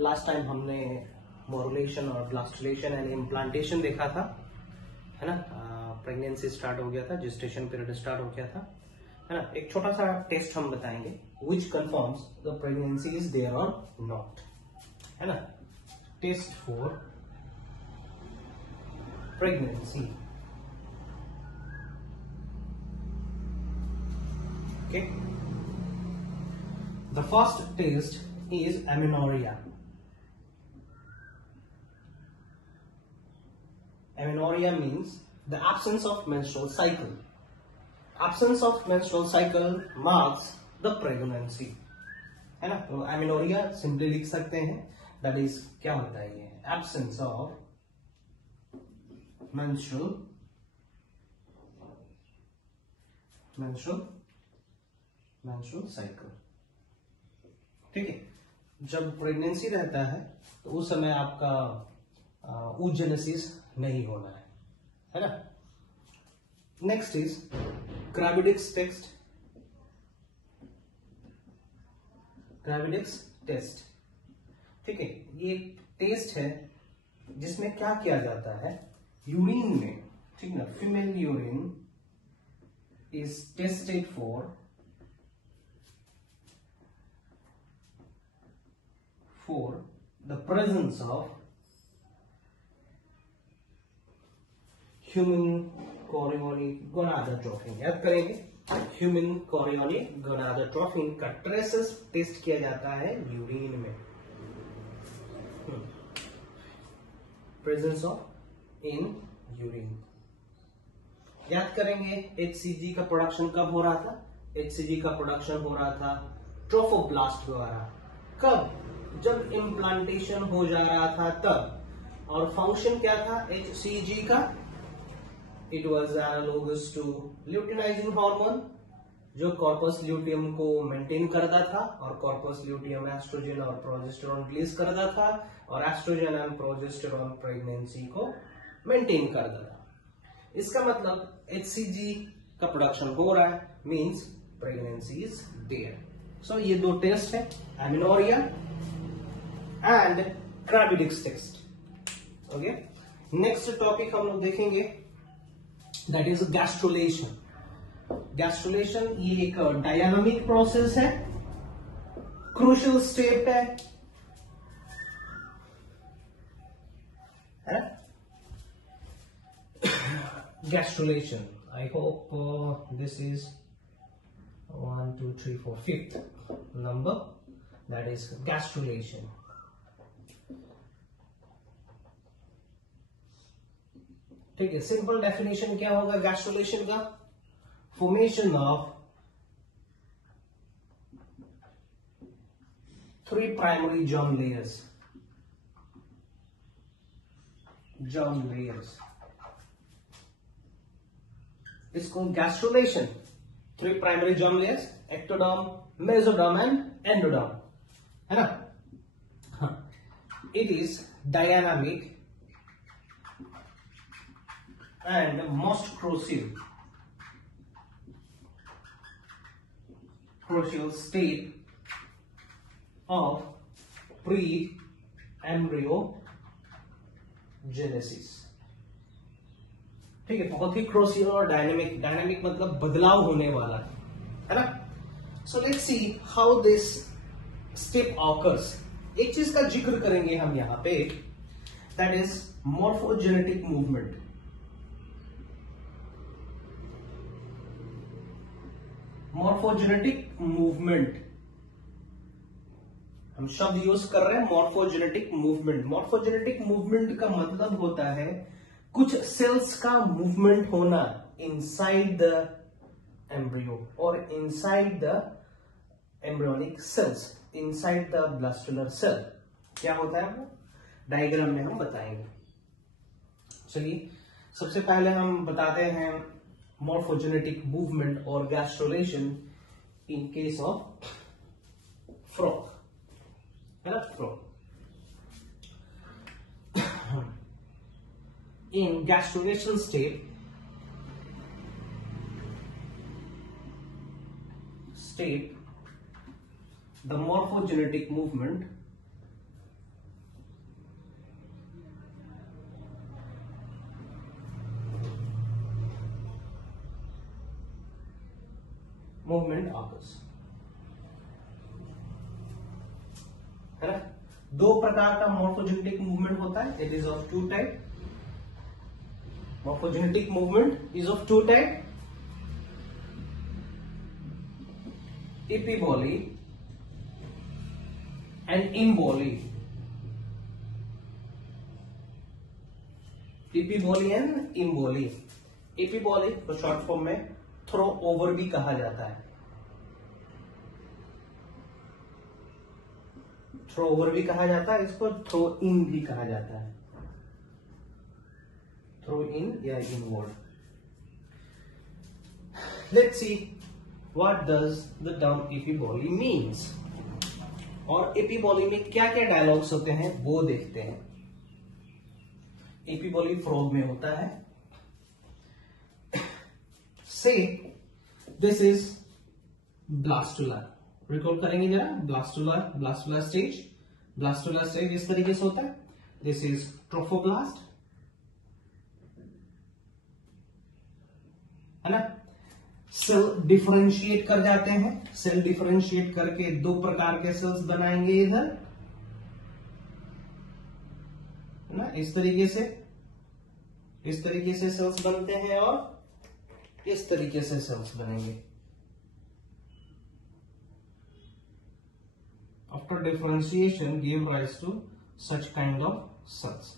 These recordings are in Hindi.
लास्ट टाइम हमने मोरुलेशन और ब्लास्टुलेशन एंड इम्प्लांटेशन देखा था, है ना। प्रेगनेंसी स्टार्ट हो गया था, जेस्टेशन पीरियड स्टार्ट हो गया था, है ना। एक छोटा सा टेस्ट हम बताएंगे which confirms the pregnancy is there और नॉट, है ना। Test for pregnancy, okay. The first test is amenorrhea. Amenorrhea means the absence of menstrual cycle. Absence of menstrual cycle marks the pregnancy, है ना। तो amenorrhea सिंपली लिख सकते हैं, that is क्या होता है ये, absence of menstrual cycle, ठीक है। जब प्रेगनेंसी रहता है तो उस समय आपका oogenesis नहीं होना है ना। Next is Gravindex test. Gravindex test, ठीक है। ये टेस्ट है जिसमें क्या किया जाता है, यूरिन में, ठीक ना, female urine is tested for the presence of human chorionic gonadotropin. याद करेंगे, ह्यूमन कोरियोनिक गोनाडोट्रोपिन का ट्रेसेस टेस्ट किया जाता है यूरिन में. Presence of in urine. याद करेंगे HCG का प्रोडक्शन कब हो रहा था. HCG का प्रोडक्शन हो रहा था ट्रोफोब्लास्ट द्वारा. कब, जब इम्प्लांटेशन हो जा रहा था तब. और फंक्शन क्या था HCG का, it was analogous to luteinizing hormone, जो कॉर्पस ल्यूटियम को मेंटेन करता था, और कॉर्पस ल्यूटियम एस्ट्रोजन और प्रोजेस्टेरॉन रिलीज करता था, और एस्ट्रोजन एंड प्रोजेस्टेरॉन प्रेगनेंसी को मेंटेन करता था. इसका मतलब HCG का प्रोडक्शन हो रहा है, means pregnancy is there. So ये दो टेस्ट है, amenorrhea and Gravindex test. Okay, next topic हम लोग देखेंगे, दैट इज गैस्ट्रुलेशन. गैस्ट्रुलेशन ये एक डायनामिक प्रोसेस है, क्रूशियल स्टेप है, gastrulation. I hope this is 1 2 3 4 5th number, that is gastrulation. ठीक है, सिंपल डेफिनेशन क्या होगा गैस्ट्रुलेशन का, formation of 3 primary germ layers. इसको gastrulation, 3 primary germ layers, ectoderm, mesoderm and endoderm, है ना. It is dynamic and most crucial state of pre-embryogenesis. ठीक है, बहुत ही क्रूशियल और डायनेमिक मतलब बदलाव होने वाला है ना. So let's see how this step occurs. एक चीज का जिक्र करेंगे हम यहां पे, that is morphogenetic movement. Morphogenetic movement, हम शब्द यूज कर रहे हैं मॉर्फोजेनेटिक मूवमेंट. मॉर्फोजेनेटिक मूवमेंट का मतलब होता है कुछ सेल्स का मूवमेंट होना इनसाइड द एम्ब्रियो और inside the embryonic cells, inside the blastular cell. क्या होता है वो डायग्राम में हम बताएंगे. चलिए, सबसे पहले हम बताते हैं morphogenetic movement or gastrulation in case of frog, है ना, frog. In gastrulation state, the morphogenetic movement movement occurs, है ना। दो प्रकार का मॉर्फोजेनेटिक मूवमेंट होता है, it is of two type. Morphogenetic movement is of two type, epiboly and imboly. epiboly and imboly. epiboly को शॉर्ट फॉर्म में थ्रो ओवर भी कहा जाता है. थ्रो ओवर भी कहा जाता है, इसको थ्रो इन भी कहा जाता है. थ्रो इन या inward. Let's see What does the term epiboly means? और epiboly में क्या क्या डायलॉग्स होते हैं वो देखते हैं. epiboly फ्रॉग में होता है. Say this is blastula. Recall करेंगे जरा. blastula stage. blastula stage इस तरीके से होता है. This is trophoblast, है ना. सेल डिफरेंशिएट कर जाते हैं. सेल डिफरेंशिएट करके दो प्रकार के सेल्स बनाएंगे इधर, ना. इस तरीके से सेल्स बनते हैं और इस तरीके से सेल्स बनेंगे. After differentiation give rise to such kind of cells.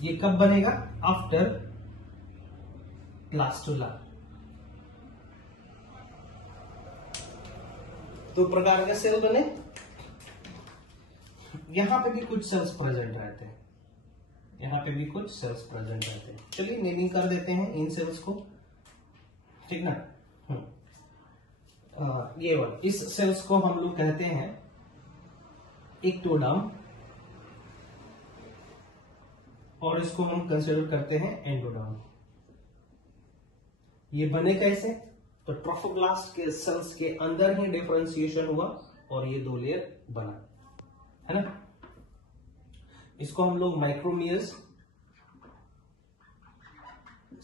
ये कब बनेगा? After blastula. दो प्रकार के सेल बने. यहां पे भी कुछ सेल्स प्रेजेंट रहते हैं. चलिए नेमिंग कर देते हैं इन सेल्स को, ठीक ना. ये वाला, इस सेल्स को हम लोग कहते हैं इक्टोडर्म और इसको हम कंसिडर करते हैं एंडोडर्म. ये बने कैसे? तो ट्रोफोब्लास्ट के सेल्स के अंदर ही डिफरेंशिएशन हुआ और ये दो लेयर बना, है ना. इसको हम लोग माइक्रोमियर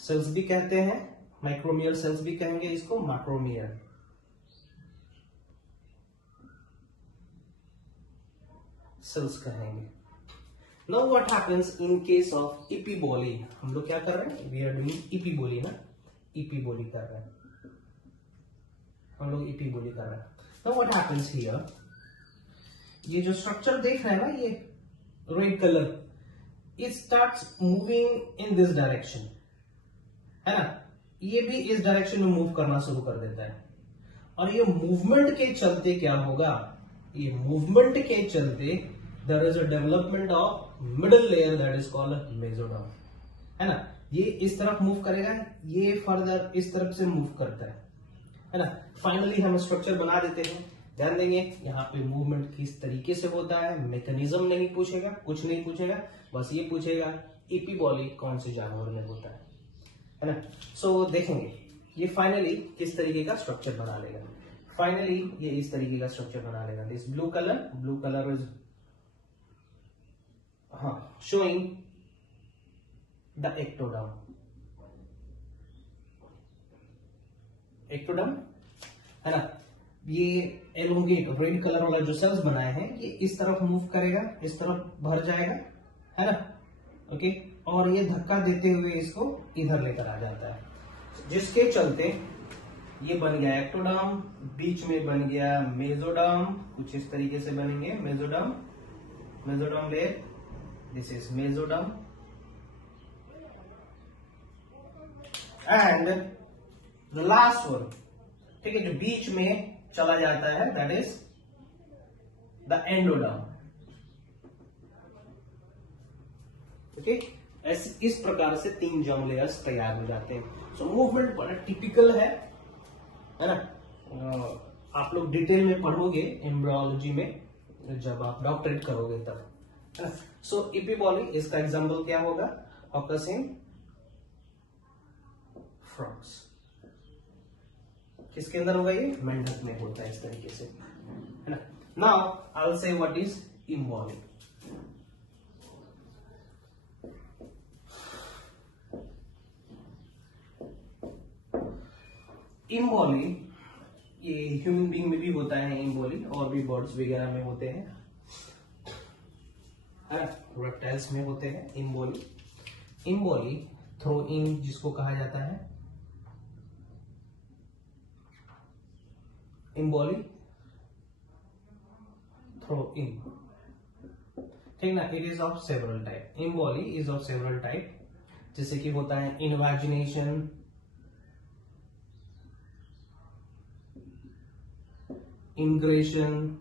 सेल्स भी कहते हैं. माइक्रोमियर सेल्स भी कहेंगे इसको, मैक्रोमियर. सेल्स कहेंगे. Now what happens in case of epiboly? हम लोग क्या कर रहे हैं? We are doing epiboly ना. epiboly कर रहे हैं हम लोग. epiboly कर रहे हैं. Now what happens here? ये जो स्ट्रक्चर देख रहे हैं ना, ये red colour, it starts moving in this direction, है ना. ये भी इस डायरेक्शन में मूव करना शुरू कर देता है. और ये मूवमेंट के चलते क्या होगा? ये मूवमेंट के चलते there is a development of middle layer that is called mesoderm, है ना. ये इस तरफ मूव करेगा, ये फर्दर इस तरफ से मूव करता है ना. फाइनली हम स्ट्रक्चर बना देते हैं. ध्यान देंगे यहाँ पे मूवमेंट किस तरीके से होता है. मैकेनिज्म नहीं पूछेगा, कुछ नहीं पूछेगा, बस ये पूछेगा epiboly कौन से जानवर में होता है ना. सो देखेंगे ये फाइनली किस तरीके का स्ट्रक्चर बना लेगा. फाइनली ये इस तरीके का स्ट्रक्चर बना लेगा. This blue colour is showing the ectoderm. है ना. ये एलोंगेट रेड कलर वाला जो सेल्स बनाए हैं, ये इस तरफ मूव करेगा, इस तरफ भर जाएगा, है ना. ओके. और ये धक्का देते हुए इसको इधर लेकर आ जाता है, जिसके चलते ये बन गया एक्टोडर्म. बीच में बन गया मेसोडर्म. कुछ इस तरीके से बनेंगे mesoderm layer. This is mesoderm, and the last one, ठीक है, जो बीच में चला जाता है, that is the endoderm. Okay. इस प्रकार से 3 जर्म लेयर्स तैयार हो जाते हैं. सो मूवमेंट बड़ा टिपिकल है ना. आप लोग डिटेल में पढ़ोगे एम्ब्रियोलॉजी में जब आप डॉक्टरेट करोगे तब. सो epiboly इसका एग्जाम्पल क्या होगा? occurs in frogs. किसके अंदर होगा? ये मेंढक में होता है इस तरीके से, है ना. Now I will say what is imboly. इम्बॉली ये ह्यूमन बीइंग में भी होता है इम्बॉली, और भी बर्ड्स वगैरह में होते हैं, रेप्टाइल्स में होते हैं इम्बॉली। इम्बॉली थ्रो इन जिसको कहा जाता है, इम्बॉली थ्रो इन, ठीक ना। It is of several type, emboly is of several type, जैसे कि होता है इनवाजिनेशन, इंग्रेशन,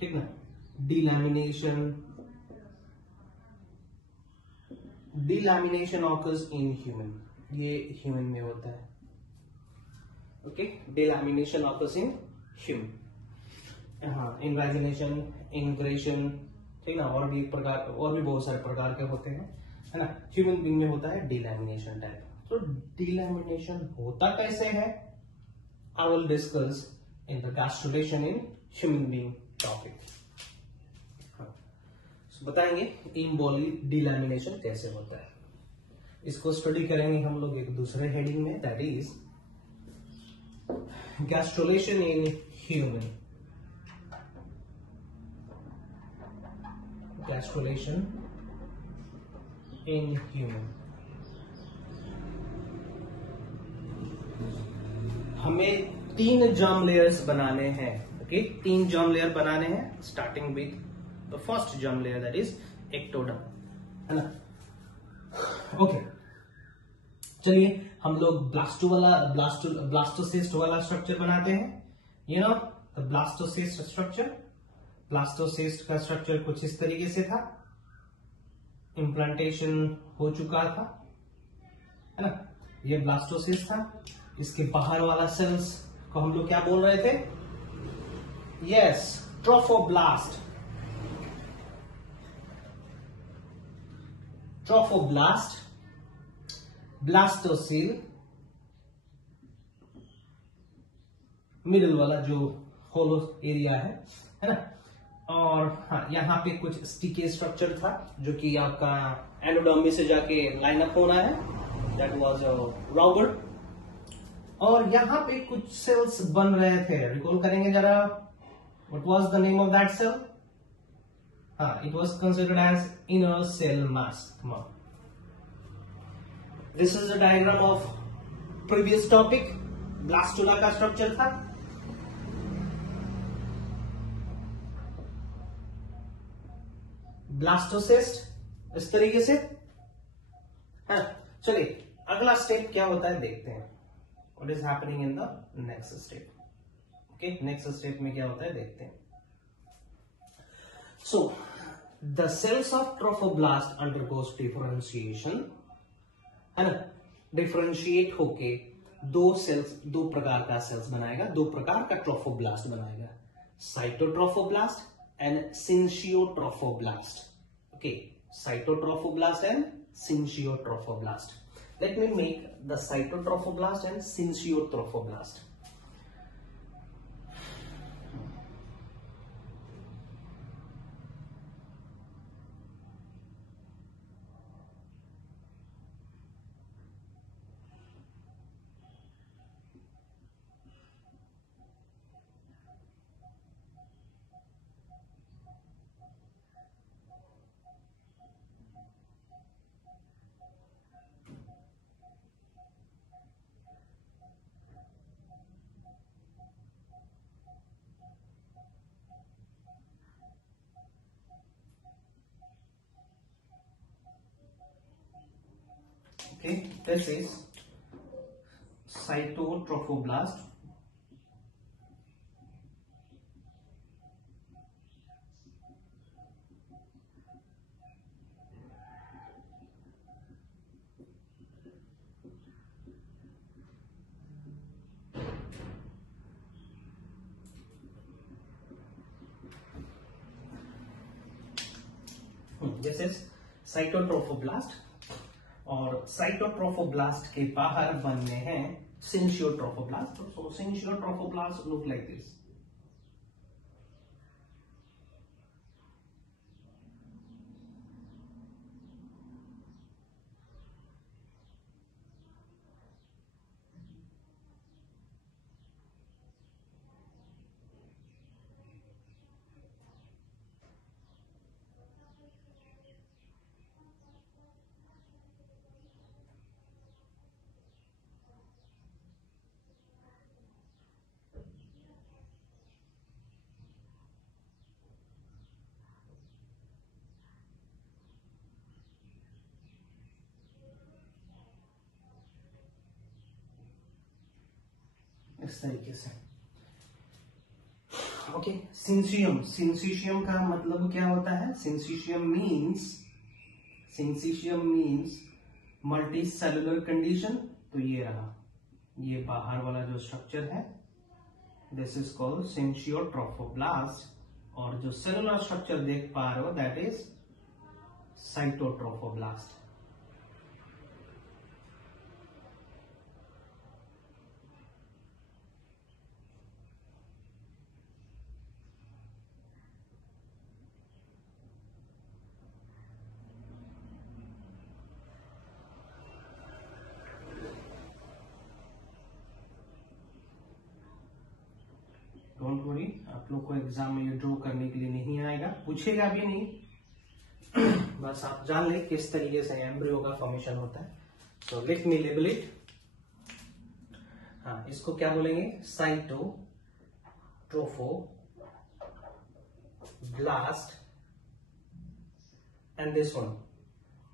ठीक ना, delamination. Delamination occurs in human, ये ह्यूमन में होता है, okay. Delamination occurs in human, हाँ, इन्वेजिनेशन, इंग्रेशन, ठीक ना, और भी बहुत सारे प्रकार के होते हैं, है ना। ह्यूमन बीइंग में होता है डिलैमिनेशन टाइप। तो डिलैमिनेशन होता कैसे है, I will discuss in the gastrulation in human being topic. बताएंगे इम्बॉली डिलैमिनेशन कैसे होता है, इसको स्टडी करेंगे हम लोग एक दूसरे हेडिंग में, that is gastrulation in human, gastrulation in human। हमें 3 जर्म लेयर्स बनाने हैं, ओके, 3 जर्म लेयर बनाने हैं, starting with the first germ layer that is ectoderm, है ना। ओके, चलिए हम लोग ब्लास्टोसिस्ट वाला स्ट्रक्चर बनाते हैं, you know the blastocyst structure. Blastocyst का स्ट्रक्चर कुछ इस तरीके से था, इम्प्लांटेशन हो चुका था, है ना। ये ब्लास्टोसिस्ट था, इसके बाहर वाला सेल्स को हम लोग क्या बोल रहे थे, yes, trophoblast. Trophoblast, blastocoel, middle वाला जो होलो एरिया है ना। और हाँ, यहाँ पे कुछ स्टिकी स्ट्रक्चर था जो कि आपका एंडोडर्म में से जाके लाइन अप होना है, दैट वाज राउबर। और यहाँ पे कुछ सेल्स बन रहे थे, रिकॉल करेंगे जरा, what was the name of that cell, हाँ, it was considered as inner cell mass. This is the diagram of previous topic, blastula का स्ट्रक्चर था। ब्लास्टोसिस्ट इस तरीके से, हाँ। चलिए अगला स्टेप क्या होता है देखते हैं, what is happening in the next step, okay. Next step में क्या होता है देखते हैं। So the cells of trophoblast undergoes differentiation, है ना। डिफरेंशिएट होके दो प्रकार का सेल्स बनाएगा, 2 प्रकार का ट्रोफोब्लास्ट बनाएगा, cytotrophoblast and syncytiotrophoblast, okay. Cytotrophoblast and syncytiotrophoblast. Let me make the cytotrophoblast and syncytiotrophoblast. Okay, this is cytotrophoblast, this is cytotrophoblast, और साइटोट्रोफोब्लास्ट के बाहर बनने हैं syncytiotrophoblast. So syncytiotrophoblast look like this, इस तरीके से। ओके, सिंसिशियम, सिंसिशियम का मतलब क्या होता है? सिंसिशियम मीन्स मल्टी सेलुलर कंडीशन। तो ये रहा, ये बाहर वाला जो स्ट्रक्चर है, दिस इज कॉल्ड सिंशियोट्रोफोब्लास्ट, और जो सेलुलर स्ट्रक्चर देख पा रहे हो that is cytotrophoblast. Don't worry, आप लोग को एग्जाम में ये ड्रॉ करने के लिए नहीं आएगा, पूछेगा भी नहीं, बस आप जान ले किस तरीके से एम्ब्रियो का फॉर्मेशन होता है। So let me label it. हाँ, इसको क्या बोलेंगे? Cytotrophoblast, and this one,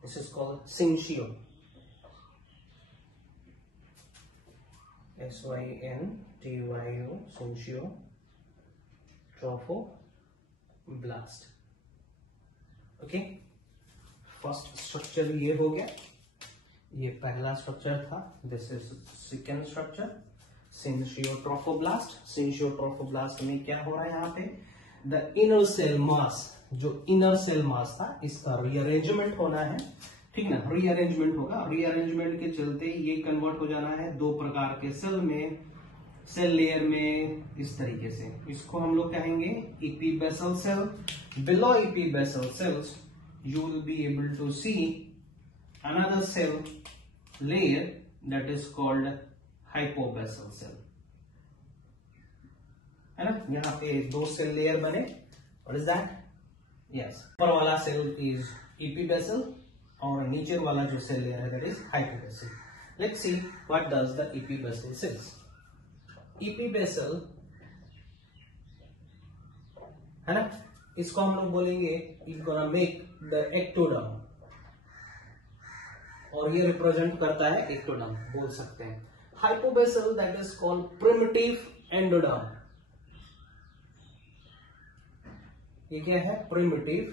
this is called syncytio, SYNTIO, syncytio trophoblast. Okay, first structure ये हो गया, ये पहला स्ट्रक्चर था, this is second structure, syncytiotrophoblast. Syncytiotrophoblast में क्या हो रहा है? यहाँ पे द इनर सेल मास, जो इनर सेल मास था, इसका रीअरेंजमेंट होना है, ठीक ना? रीअरेंजमेंट होगा, रीअरेंजमेंट के चलते ये कन्वर्ट हो जाना है दो प्रकार के सेल में, सेल लेयर में, इस तरीके से। इसको हम लोग कहेंगे epibasal cell. Below epibasal cells you will be able to see another cell layer that is called hypobasal cell, है ना? यहाँ पे दो सेल लेयर बने, what is that? Yes, ऊपर वाला सेल is epibasal और नीचे वाला जो सेल लेयर है that is hypobasal. Let's see what does the epibasal cells. epibasal, है ना? इसको हम लोग बोलेंगे it's gonna make the ectoderm, और ये रिप्रेजेंट करता है ectoderm, बोल सकते हैं। hypobasal that is called primitive endoderm, ये क्या है? primitive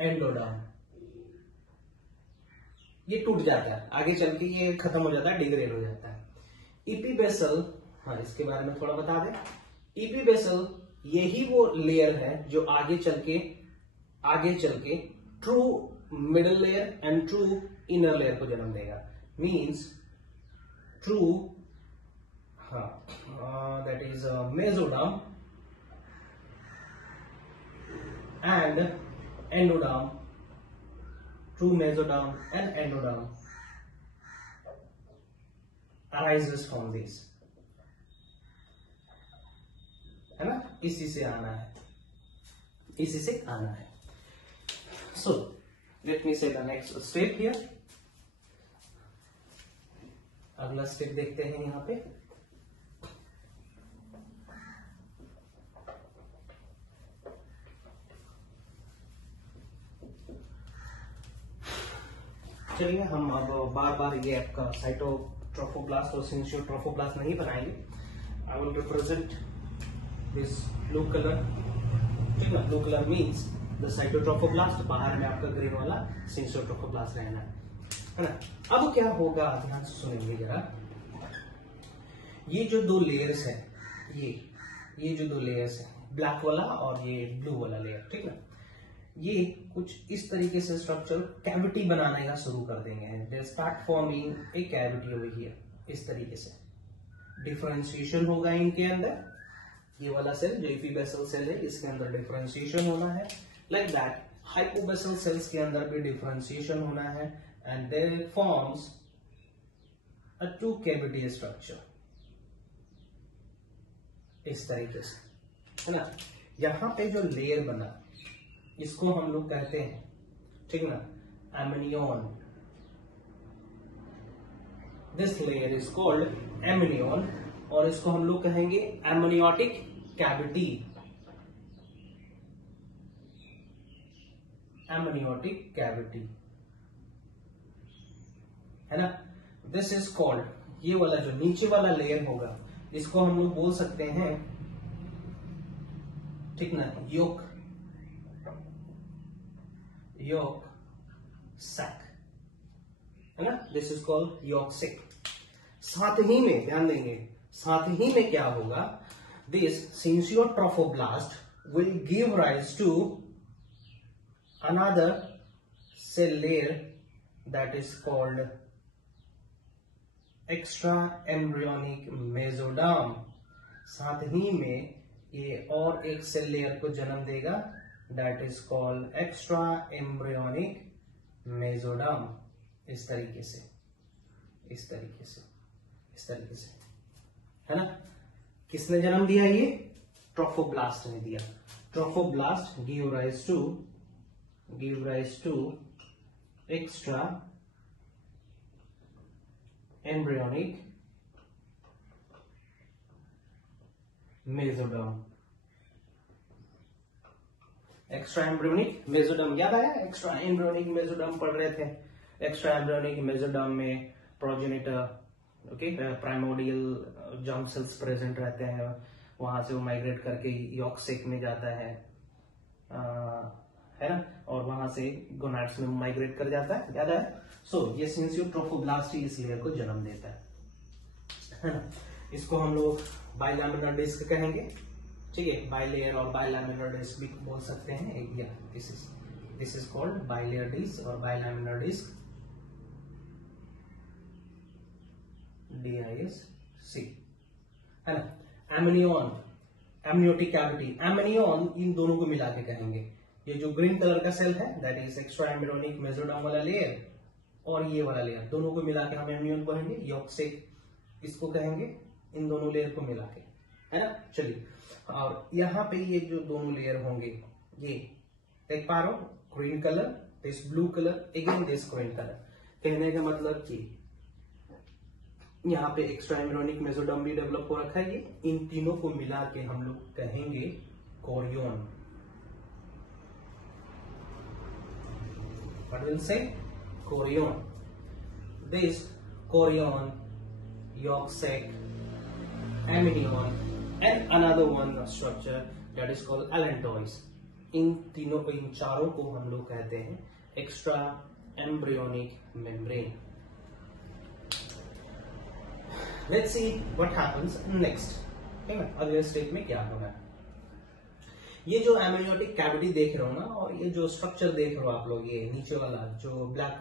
endoderm। ये टूट जाता है, आगे चल के ये खत्म हो जाता है, डिग्रेड हो जाता है। epibasal, हाँ, इसके बारे में थोड़ा बता दें। epibasal यही वो लेयर है जो आगे चल के true middle layer and true inner layer को जन्म देगा। मींस ट्रू, हाँ, that is mesoderm and endoderm, true mesoderm and endoderm arises from this, है ना? इसी से आना है, सो लेट मी से द नेक्स्ट स्टेप हियर। अगला स्टेप देखते हैं यहां पे। चलिए, हम अब बार बार ये आपका साइटोट्रोफोब्लास्ट और सिंशियोट्रोफोब्लास्ट नहीं बनाएंगे। I will represent this blue colour, ठीक है? Blue colour means the cytotrophoblast, बाहर में आपका ग्रीन वाला सिंशियोट्रोफोब्लास्ट रहना है ना? अब क्या होगा, ध्यान से सुनेंगे जरा। ये जो दो लेयर्स है, ये जो दो लेयर्स है, ब्लैक वाला और ये ब्लू वाला लेयर, ठीक है? ये कुछ इस तरीके से स्ट्रक्चर कैविटी बनाने का शुरू कर देंगे। They start forming a cavity over here, इस तरीके से डिफरेंशिएशन होगा इनके अंदर। ये वाला सेल जो एपीबेसल सेल है, इसके अंदर डिफरेंशिएशन होना है। लाइक दैट हाइपोबेसल सेल्स के अंदर भी डिफरेंशिएशन होना है, and there forms a two cavity structure, इस तरीके से, है ना? यहां पे जो लेयर बना, इसको हम लोग कहते हैं, ठीक ना, amnion. This layer is called amnion, और इसको हम लोग कहेंगे एमनियोटिक कैविटी। एमनियोटिक कैविटी, है ना। दिस इज कॉल्ड, ये वाला जो नीचे वाला लेयर होगा इसको हम लोग बोल सकते हैं, ठीक ना, योक सैक, है ना। This is called yolk sac. साथ ही में ध्यान देंगे, साथ ही में क्या होगा, this syncytio trophoblast will give rise to another cell layer that is called extra embryonic mesoderm। साथ ही में ये और एक सेल लेयर को जन्म देगा, that is called extra embryonic mesoderm। इस तरीके से, इस तरीके से, इस तरीके से, है ना। किसने जन्म दिया? ये ट्रोफोब्लास्ट ने दिया। Trophoblast give rise to extra embryonic mesoderm. Extra embryonic mesoderm याद आया? एक्स्ट्रा एम्ब्रियोनिक मेसोडर्म पढ़ रहे थे। एक्स्ट्रा एम्ब्रियोनिक मेसोडर्म में progenitor, okay, primordial germ cells present रहते हैं, वहां से वो माइग्रेट करके यॉक सैक में जाता है ना, और वहां से गोनाड्स में माइग्रेट कर जाता है, याद है। सो ये सिंसियोर ट्रोफोब्लास्ट ही इस लेयर को जन्म देता है ना। इसको हम लोग बाइलैमिनर डिस्क कहेंगे, ठीक है। बाइलेयर और बाइलैमिनर डिस्क भी बोल सकते हैं। This is called bilayer disc और बाइलैमिनर डिस्क, DISC, है ना। एमनियन, एमनियोटिक कैविटी, एमनियन इन दोनों को मिला के कहेंगे। ये जो ग्रीन कलर का सेल है that is extra embryonic mesoderm वाला लेयर, और ये वाला लेयर दोनों को मिला के हम एमनियन कहेंगे, यॉक सैक इसको कहेंगे, इन दोनों लेयर को मिला के, है ना। चलिए, और यहाँ पे ये जो दोनों लेयर होंगे, ये देख पा रहे हो, green colour, this blue colour, again this green colour. कहने का मतलब कि यहाँ पे एक्स्ट्रा एम्ब्रियोनिक मेसोडर्म भी डेवलप हो रखा है। ये इन तीनों को मिला के हम लोग कहेंगे Korean. What will say? Chorion. This chorion, yolk sac, amnion, and another one structure that is called allantois। इन तीनों को, इन चारों को हम लोग कहते हैं extra embryonic membrane. Let's see what happens next, ठीक है। अगले स्टेप में क्या होगा। ये जो एमनियोटिक कैविटी देख रहे हो ना, और ये जो स्ट्रक्चर देख रहे हो आप लोग, ये नीचे वाला जो ब्लैक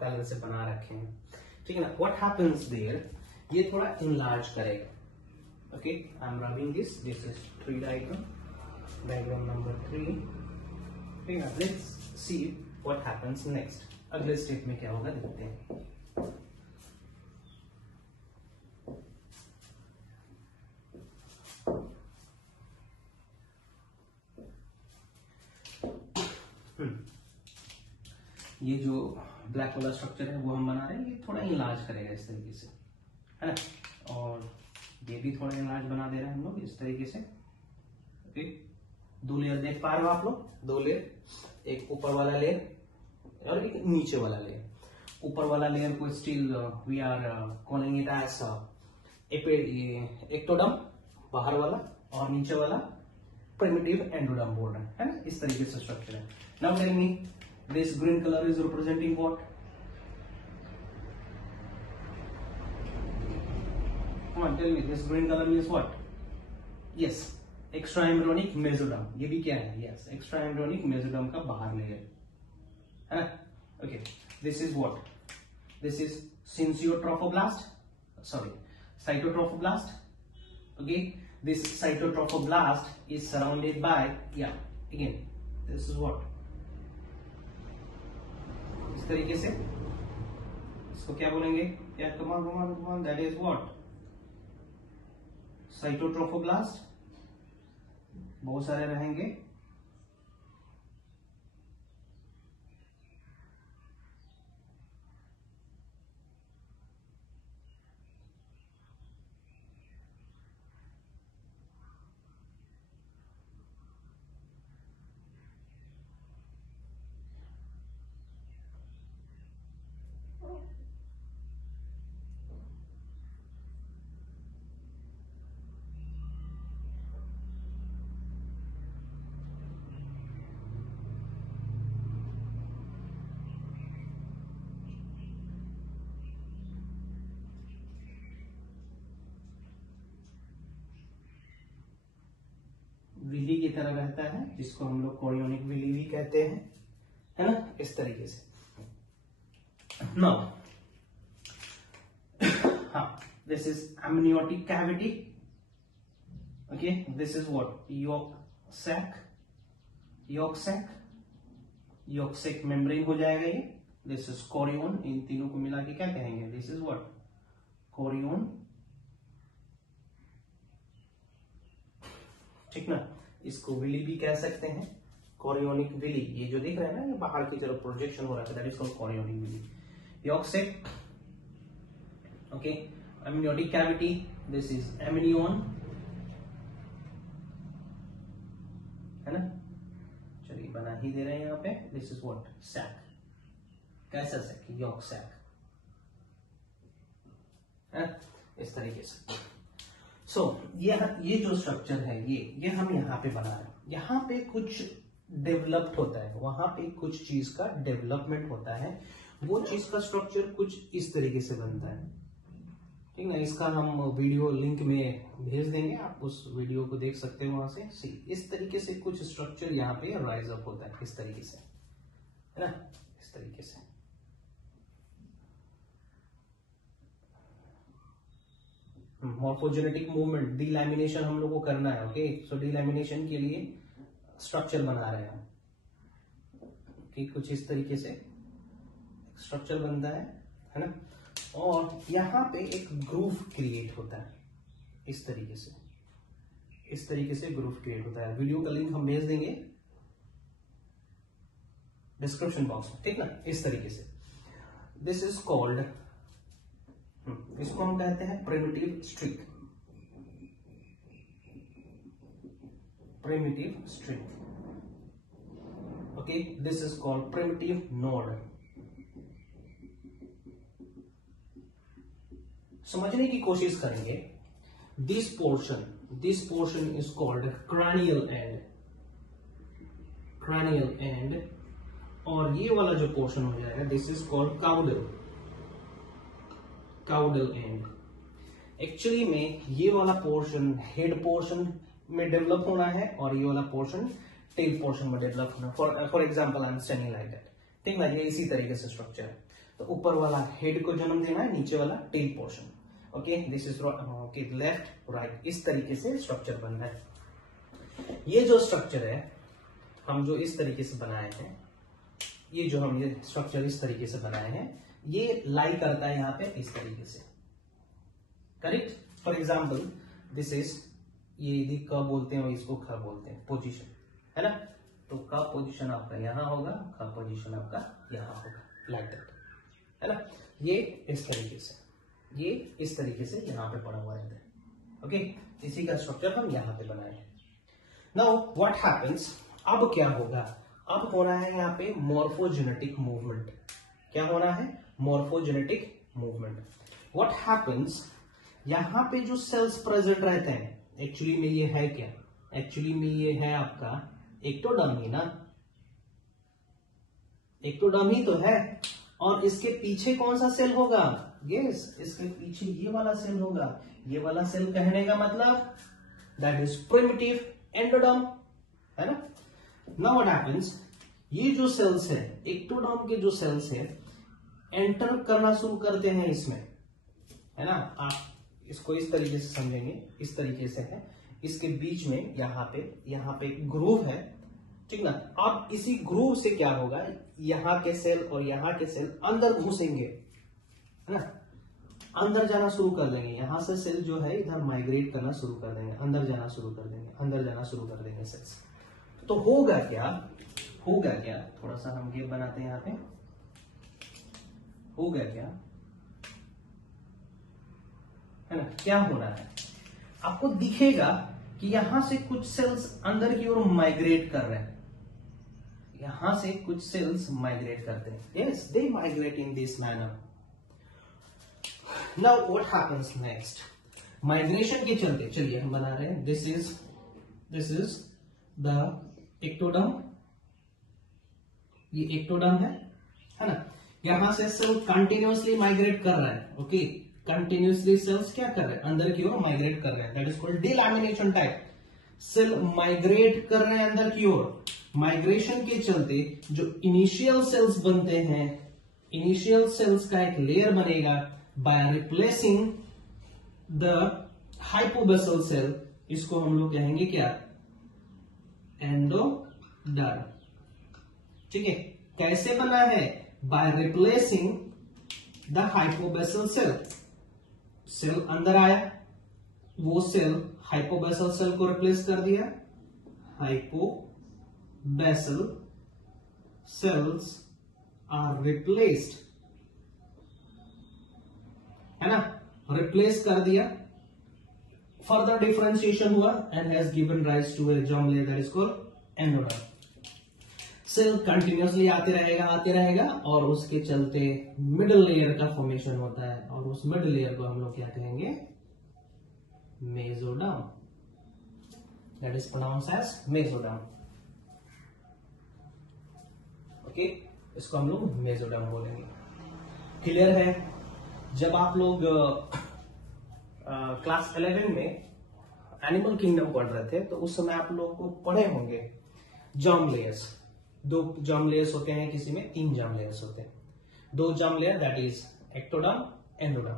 कलर से बना रखे हैं, ठीक है ना। व्हाट हैपेंस देयर, ये थोड़ा इनलार्ज करेगा, okay. I am rubbing this is 3 diagram number 3, ठीक है। Let's see what happens next. अगले स्टेप में क्या होगा देखते हैं। ये जो ब्लैक वाला स्ट्रक्चर है वो हम बना रहे हैं, ये थोड़ा इनलार्ज करेगा इस तरीके से, है ना। और ये भी थोड़ा इनलार्ज बना दे रहे हैं हम लोग इस तरीके से, ओके। 2 लेयर देख पा रहे हो आप लोग, 2 लेयर, एक ऊपर वाला लेयर और एक नीचे वाला लेयर। ऊपर वाला लेयर को still we are calling it as ectoderm, बाहर वाला, और नीचे वाला प्रिमिटिव एंडोडर्म बोल रहे हैं, है ना। इस तरीके से स्ट्रक्चर है। Now tell me, this green color is representing what? Come on, tell me, this green color means what? Yes, extra embryonic mesoderm। ये भी क्या है? Yes, extra embryonic mesoderm का बाहर लेयर, है ना। Okay, this is what? This is syncytiotropoblast, sorry, cytotrophoblast, okay। This cytotrophoblast is surrounded by, yeah, again, this is what? इस तरीके से, इसको क्या बोलेंगे? क्या, कमान, दैट इज व्हाट? साइटोट्रोफोब्लास्ट। बहुत सारे रहेंगे, की तरह रहता है, जिसको हम लोग कोरियोनिक विली भी कहते हैं, है ना, इस तरीके से। नाउ हाँ, this is amniotic cavity. Okay, this is what yolk sac membrane हो जाएगा ये। दिस इज कोरियन, इन तीनों को मिला के क्या कहेंगे? दिस इज व्हाट कोरियन, ठीक ना। इसको विली भी कह सकते हैं, कोरियोनिक विली। ये जो दिख रहा है ना, ये बाहर की तरफ प्रोजेक्शन हो रहा है, that is called chorionic villi. Yolk sac, okay, amniotic cavity, this is amnion, है ना। चलिए बना ही दे रहे हैं यहाँ पे, दिस इज व्हाट सैक। कैसा सैक? यॉक सैक, है इस तरीके से। सो ये जो स्ट्रक्चर है ये हम यहाँ पे बना रहे हैं। यहाँ पे कुछ डेवलप्ड होता है, वहां पे कुछ चीज का डेवलपमेंट होता है, वो चीज का स्ट्रक्चर कुछ इस तरीके से बनता है, ठीक ना। इसका हम वीडियो लिंक में भेज देंगे, आप उस वीडियो को देख सकते हो वहां से। सी इस तरीके से कुछ स्ट्रक्चर यहाँ पे राइज अप होता है, इस तरीके से, है ना, इस तरीके से। मॉर्फोजेनेटिक मूवमेंट, डीलैमिनेशन हम लोग को करना है। ओके, सो डीलैमिनेशन के लिए स्ट्रक्चर बना रहे हैं, कि कुछ इस तरीके से स्ट्रक्चर बनता है ना। और यहाँ पे एक ग्रूव क्रिएट होता है, इस तरीके से ग्रूव क्रिएट होता है। वीडियो का लिंक हम भेज देंगे डिस्क्रिप्शन बॉक्स में, ठीक ना, इस तरीके से। दिस इज कॉल्ड, इसको हम कहते हैं primitive streak, okay, this is called primitive node. समझने की कोशिश करेंगे। This portion is called cranial end, और ये वाला जो पोर्शन हो जाएगा, दिस इज कॉल्ड caudal end। एक्चुअली में ये वाला पोर्शन हेड पोर्शन में डेवलप होना है, और ये वाला पोर्शन टेल पोर्शन में डेवलप होना। For example I am standing like that, ठीक ना, ये इसी तरीके से स्ट्रक्चर है। तो ऊपर वाला हेड को जन्म देना है, नीचे वाला tail portion. Okay, this is okay, left right, इस तरीके से स्ट्रक्चर बन रहा है। ये जो स्ट्रक्चर है हम जो इस तरीके से बनाए हैं, ये स्ट्रक्चर इस तरीके से बनाए हैं, ये लाई करता है यहाँ पे इस तरीके से, correct. For example this is, ये क बोलते हैं और इसको ख बोलते हैं, पोजीशन, है ना। तो क पोजीशन आपका यहाँ होगा, ख पोजीशन आपका यहाँ होगा, लाइक दैट, है ना। ये इस तरीके से, ये इस तरीके से यहाँ पे पड़ा हुआ रहता है। ओके, इसी का स्ट्रक्चर हम यहाँ पे बनाए हैं। नाउ व्हाट हैपेंस, अब क्या होगा? अब हो रहा है यहाँ पे मॉर्फोजेनेटिक मूवमेंट। क्या हो रहा है? Morphogenetic movement. व्हाट हैपेंस, यहाँ पे जो सेल्स प्रेजेंट रहते हैं, एक्चुअली में ये है क्या? एक्चुअली में ये है आपका एक्टोडर्म ही ना, एक्टोडर्म ही तो है। और इसके पीछे कौन सा सेल होगा? यस, इसके पीछे ये वाला सेल होगा। ये वाला सेल कहने का मतलब दैट इज प्रिमिटिव एंडोडर्म, है ना। नाउ व्हाट हैपेंस, ये जो सेल्स है, एक्टोडर्म के जो सेल्स है, एंटर करना शुरू करते हैं इसमें, है ना। आप इसको इस तरीके से समझेंगे, इस तरीके से है, इसके बीच में यहाँ पे एक ग्रूव है, ठीक ना। अब इसी ग्रूव से क्या होगा, यहाँ के सेल और यहाँ के सेल अंदर घुसेंगे, है ना, अंदर जाना शुरू कर देंगे। यहां से सेल जो है इधर माइग्रेट करना शुरू कर देंगे, अंदर जाना शुरू कर देंगे, अंदर जाना शुरू कर देंगे सेल्स। तो होगा क्या, थोड़ा सा हम गेप बनाते हैं यहाँ पे। होगा क्या, है ना, क्या हो रहा है? आपको दिखेगा कि यहां से कुछ सेल्स अंदर की ओर माइग्रेट कर रहे हैं, यहां से कुछ सेल्स माइग्रेट करते हैं। Yes, they migrate in this manner. Now what happens next, migration के चलते, चलिए हम बना रहे हैं, दिस इज द एक्टोडर्म, ये एक्टोडर्म है ना। यहां से सेल कंटिन्यूअसली माइग्रेट कर रहा है। ओके, कंटिन्यूअसली सेल्स क्या कर रहे हैं? अंदर की ओर माइग्रेट कर रहे हैं, that is called delamination type. Cell migrate कर रहे हैं अंदर की ओर। माइग्रेशन के चलते जो इनिशियल सेल्स बनते हैं, इनिशियल सेल्स का एक लेयर बनेगा by replacing the hypobasal cell. इसको हम लोग कहेंगे क्या? एंडोडर्म। ठीक है, कैसे बना है? By replacing the hypobasal cell. Cell अंदर आया, वो सेल हाइपोबेसल सेल को रिप्लेस कर दिया। हाइपोबेसल सेल्स आर रिप्लेस्ड, है ना, रिप्लेस कर दिया। फर्दर डिफरेंशिएशन हुआ and has given rise to a germ layer that is called endoderm. Cell continuously आते रहेगा और उसके चलते मिडिल लेयर का फॉर्मेशन होता है और उस मिडिल लेयर को हम लोग क्या कहेंगे? Mesoderm. That is pronounced as mesoderm. Okay, इसको हम लोग मेसोडर्म बोलेंगे। क्लियर है? जब आप लोग क्लास 11 में एनिमल किंगडम पढ़ रहे थे तो उस समय आप लोग को पढ़े होंगे जर्म लेयर्स। 2 जर्म लेयर्स होते हैं, किसी में 3 जर्म लेयर्स होते हैं। 2 germ layer that is ectoderm, endoderm.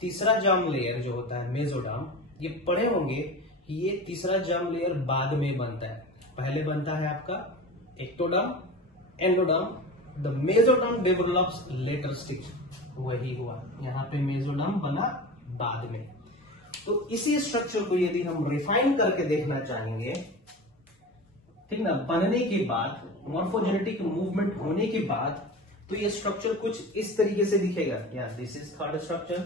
तीसरा जर्म लेयर जो होता है मेसोडर्म, ये पढ़े होंगे कि ये तीसरा जर्म लेयर बाद में बनता है। पहले बनता है आपका ectoderm, endoderm. The mesoderm develops later stage. वही हुआ, यहाँ पे मेसोडर्म बना बाद में। तो इसी स्ट्रक्चर को यदि हम रिफाइन करके देखना चाहेंगे, ठीक ना, बनने के बाद, मॉर्फोजेनेटिक मूवमेंट होने के बाद, तो ये स्ट्रक्चर कुछ इस तरीके से दिखेगा। या this is third structure,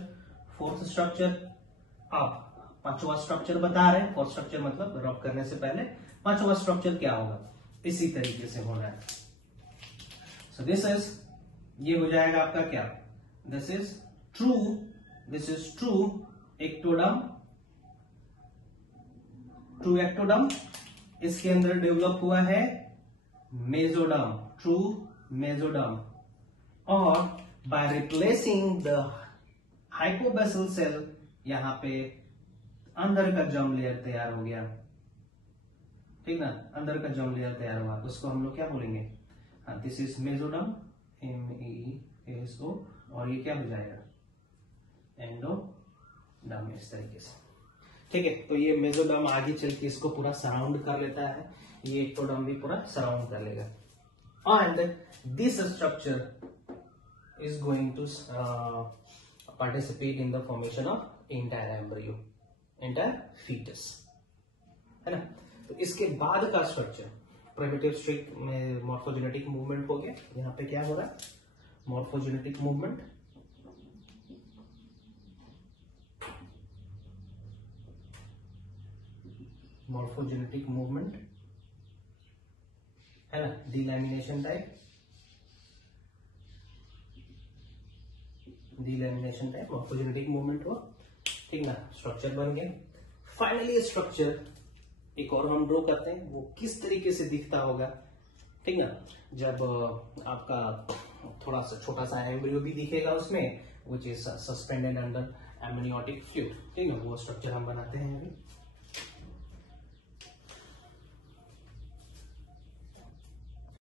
fourth structure. आप 5वां स्ट्रक्चर बता रहे हैं। फोर्थ स्ट्रक्चर मतलब रब करने से पहले 5वां स्ट्रक्चर क्या होगा, इसी तरीके से होना है। सो दिस इज, ये हो जाएगा आपका क्या? This is true ectoderm, true ectoderm. इसके अंदर डेवलप हुआ है मेसोडर्म, ट्रू मेसोडर्म। और by replacing the hypobasal cell, यहां पे अंदर का जर्म लेयर तैयार हो गया। ठीक ना, अंदर का जर्म लेयर तैयार हुआ, उसको हम लोग क्या बोलेंगे? हाँ, दिस इज मेसोडर्म, MESO। और ये क्या हो जाएगा? एंडोडर्म, इस तरीके से। ठीक है, तो ये मेसोडर्म आगे चल के इसको पूरा सराउंड कर लेता है, ये एक्टोडर्म भी पूरा सराउंड कर लेगा। And this structure is going to participate in the formation of entire embryo, entire foetus, है ना। तो इसके बाद का स्ट्रक्चर प्रिमिटिव स्टेट में मॉर्फोजेनेटिक मूवमेंट हो गया। यहाँ पे क्या हो रहा है? Morphogenetic movement. मॉर्फोजेनेटिक मूवमेंट है ना, delamination type, delamination type morphogenetic movement हो। ठीक ना, स्ट्रक्चर बन गया। फाइनली स्ट्रक्चर एक और हम ड्रॉ करते हैं, वो किस तरीके से दिखता होगा। ठीक ना, जब आपका थोड़ा सा छोटा सा एम्ब्रियो भी दिखेगा उसमें, which is suspended under amniotic fluid. ठीक ना, वो स्ट्रक्चर हम बनाते हैं अभी।